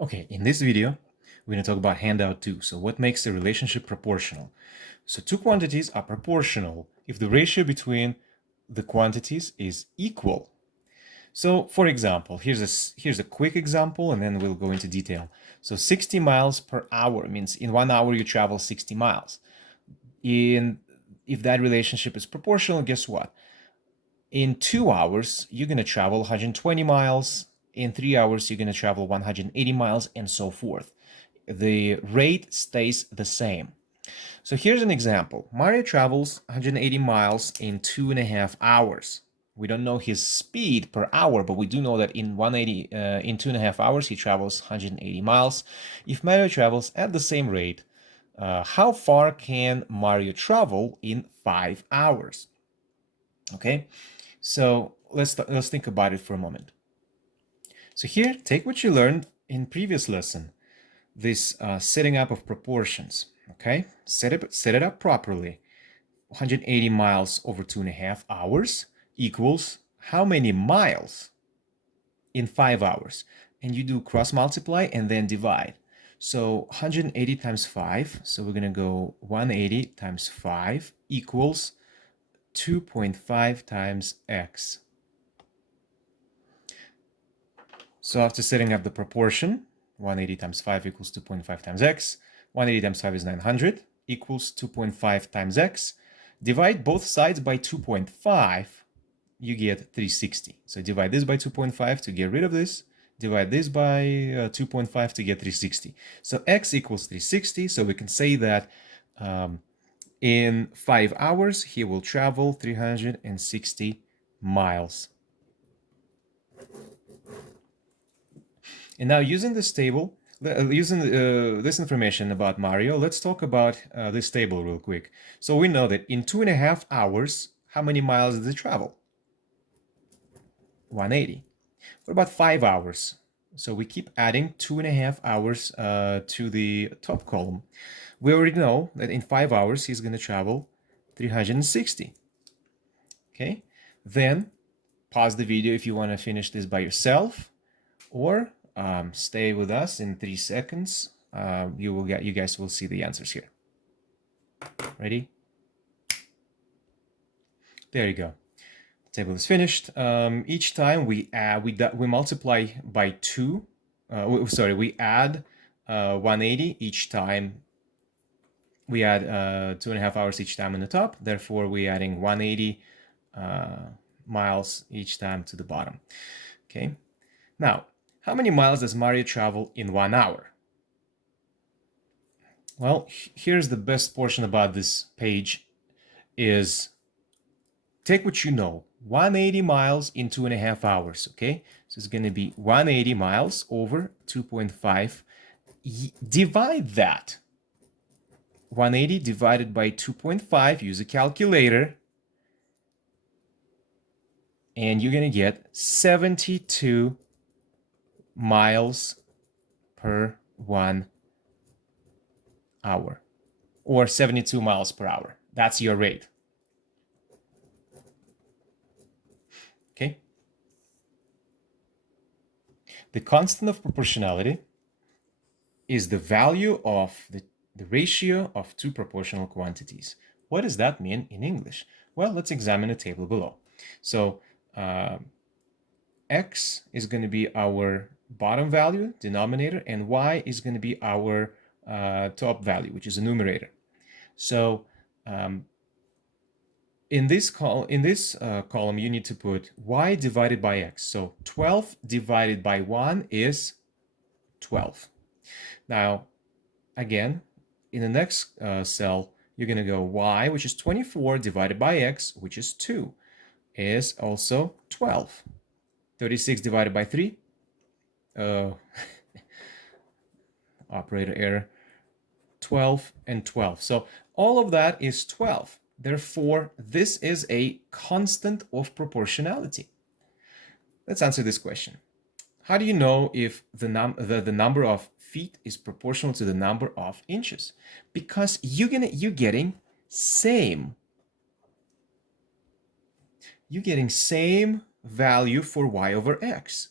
Okay, in this video, we're going to talk about Handout 2. So what makes a relationship proportional? So two quantities are proportional if the ratio between the quantities is equal. So for example, here's a quick example and then we'll go into detail. So 60 miles per hour means in 1 hour you travel 60 miles. If that relationship is proportional, guess what? In 2 hours, you're going to travel 120 miles. In 3 hours, you're going to travel 180 miles and so forth. The rate stays the same. So here's an example. Mario travels 180 miles in 2.5 hours. We don't know his speed per hour, but we do know that in 2.5 hours, he travels 180 miles. If Mario travels at the same rate, how far can Mario travel in 5 hours? Okay, so let's think about it for a moment. So here, take what you learned in previous lesson, this setting up of proportions. Okay, set it up properly. 180 miles over 2.5 hours equals how many miles in 5 hours? And you do cross multiply and then divide. So 180 times 5, so we're going to go 180 times 5 equals 2.5 times x. So after setting up the proportion, 180 times 5 equals 2.5 times x. 180 times 5 is 900, equals 2.5 times x. Divide both sides by 2.5, you get 360. So divide this by 2.5 to get rid of this. Divide this by 2.5 to get 360. So x equals 360, so we can say that in 5 hours, he will travel 360 miles. And now using this table, using this information about Mario, let's talk about this table real quick. So we know that in 2.5 hours, how many miles did he travel? 180. What about 5 hours? So we keep adding 2.5 hours to the top column. We already know that in 5 hours, he's going to travel 360. Okay, then pause the video if you want to finish this by yourself, or stay with us in 3 seconds. You guys will see the answers here. Ready? There you go. The table is finished. Each time we multiply by 2. We add 180 each time. We add 2.5 hours each time on the top. Therefore, we're adding 180 miles each time to the bottom. Okay. Now, how many miles does Mario travel in 1 hour? Well, here's the best portion about this page is take what you know, 180 miles in 2.5 hours, okay? So it's going to be 180 miles over 2.5. Divide that. 180 divided by 2.5, use a calculator, and you're going to get 72 miles per 1 hour, or 72 miles per hour. That's your rate. Okay. The constant of proportionality is the value of the ratio of two proportional quantities. What does that mean in English? Well, let's examine the table below. So x is going to be our bottom value, denominator, and y is going to be our top value, which is a numerator. So in this column, you need to put y divided by x. So 12 divided by 1 is 12. Now, again, in the next cell, you're going to go y, which is 24, divided by x, which is 2, is also 12. 36 divided by 3, operator error, 12 and 12. So all of that is 12. Therefore, this is a constant of proportionality. Let's answer this question. How do you know if the number of feet is proportional to the number of inches? Because you're getting same value for y over x.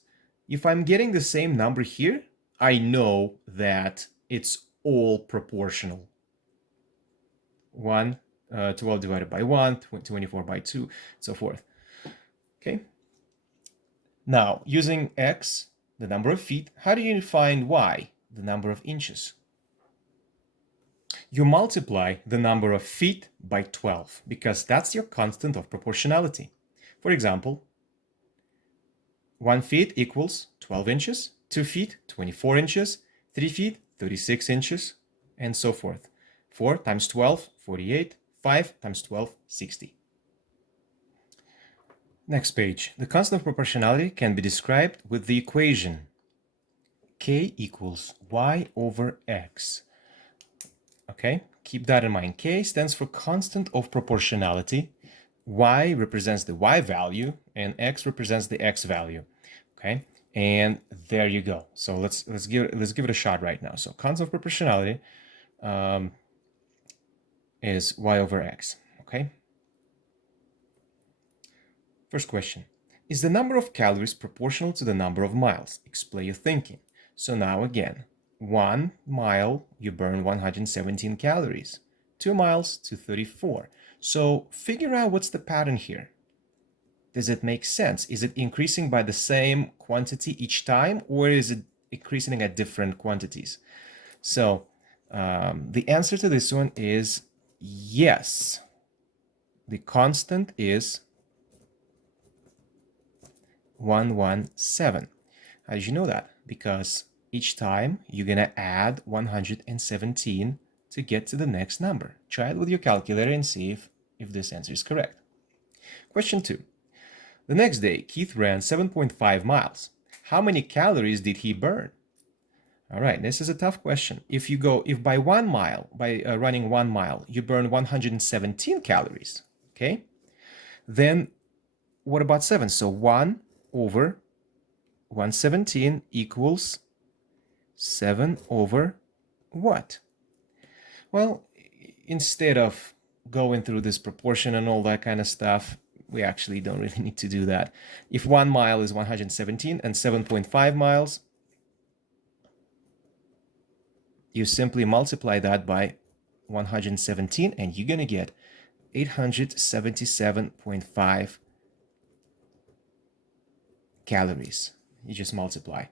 If I'm getting the same number here, I know that it's all proportional. 12 divided by 1, 24 by 2, and so forth. Okay. Now, using x, the number of feet, how do you find y, the number of inches? You multiply the number of feet by 12 because that's your constant of proportionality. For example, 1 feet equals 12 inches, 2 feet, 24 inches, 3 feet, 36 inches, and so forth. 4 times 12, 48, 5 times 12, 60. Next page. The constant of proportionality can be described with the equation k equals y over x. Okay, keep that in mind. K stands for constant of proportionality. Y represents the y value, and x represents the x value. Okay, and there you go. So let's give it a shot right now. So constant of proportionality is y over x. Okay. First question: is the number of calories proportional to the number of miles? Explain your thinking. So now again, 1 mile you burn 117 calories. 2 miles, 234. So figure out what's the pattern here. Does it make sense? Is it increasing by the same quantity each time, or is it increasing at different quantities? So the answer to this one is yes. The constant is 117. How did you know that? Because each time you're going to add 117 to get to the next number. Try it with your calculator and see if this answer is correct. Question 2. The next day, Keith ran 7.5 miles. How many calories did he burn? All right, this is a tough question. If by 1 mile, by running 1 mile, you burn 117 calories, okay? Then what about 7? So 1 over 117 equals 7 over what? Well, instead of going through this proportion and all that kind of stuff, we actually don't really need to do that. If 1 mile is 117 and 7.5 miles, you simply multiply that by 117 and you're going to get 877.5 calories. You just multiply,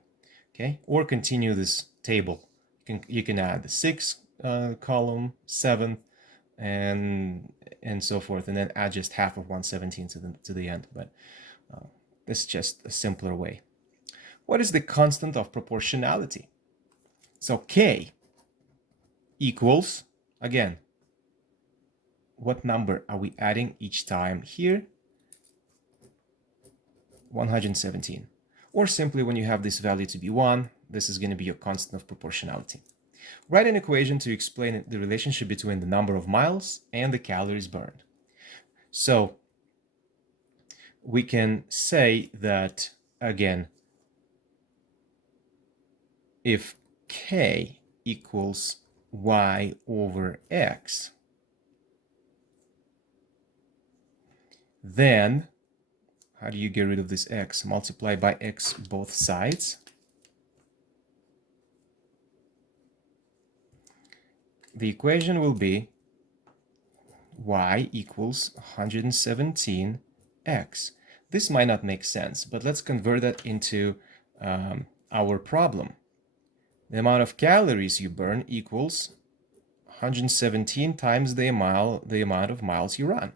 okay? Or continue this table. You can add the 6th column, 7th, and so forth, and then add just half of 117 to the end. But this is just a simpler way. What is the constant of proportionality? So k equals, again, what number are we adding each time here? 117. Or simply when you have this value to be 1, this is going to be your constant of proportionality. Write an equation to explain the relationship between the number of miles and the calories burned. So we can say that, again, if k equals y over x, then how do you get rid of this x? Multiply by x both sides. The equation will be y equals 117x. This might not make sense, but let's convert that into our problem. The amount of calories you burn equals 117 times the amount of miles you run.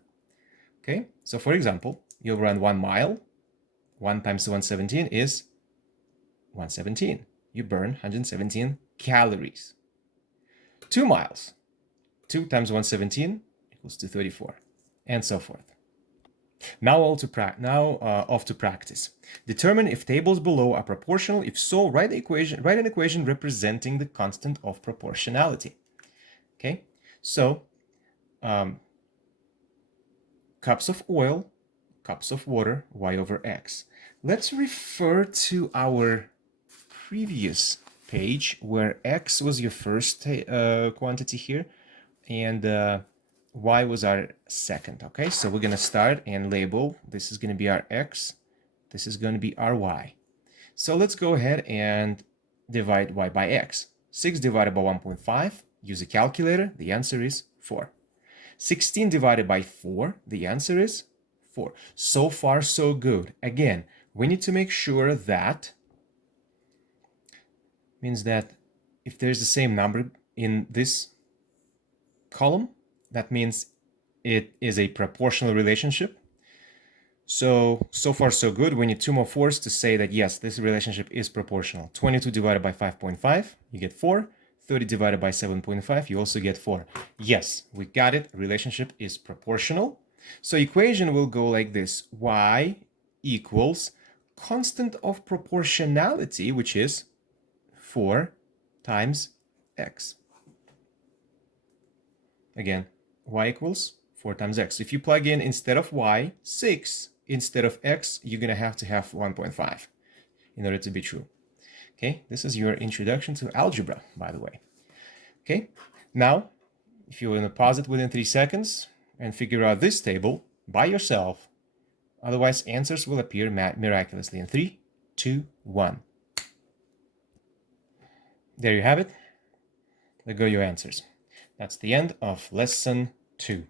Okay, so for example, you'll run 1 mile. 1 times 117 is 117. You burn 117 calories. 2 miles. 2 times 117 equals 234, and so forth. Now off to practice. Determine if tables below are proportional. If so, write an equation representing the constant of proportionality. Okay, so cups of oil, cups of water, y over x. Let's refer to our previous page where x was your first quantity here, and y was our second. Okay, so we're gonna start and label. This is gonna be our x, this is gonna be our y. So let's go ahead and divide y by x. 6 divided by 1.5, use a calculator, the answer is 4. 16 divided by 4, the answer is 4. So far, so good. Again, we need to make sure that means that if there's the same number in this column, that means it is a proportional relationship. So far so good. We need 2 more 4s to say that yes, this relationship is proportional. 22 divided by 5.5, you get 4. 30 divided by 7.5, you also get 4. Yes, we got it. Relationship is proportional. So equation will go like this. Y equals constant of proportionality, which is 4 times x. Again, y equals 4 times x. If you plug in instead of y, 6, instead of x, you're going to have 1.5 in order to be true. Okay, this is your introduction to algebra, by the way. Okay, now, if you want to pause it within 3 seconds and figure out this table by yourself, otherwise answers will appear miraculously in 3, 2, 1. There you have it. There go your answers. That's the end of lesson 2.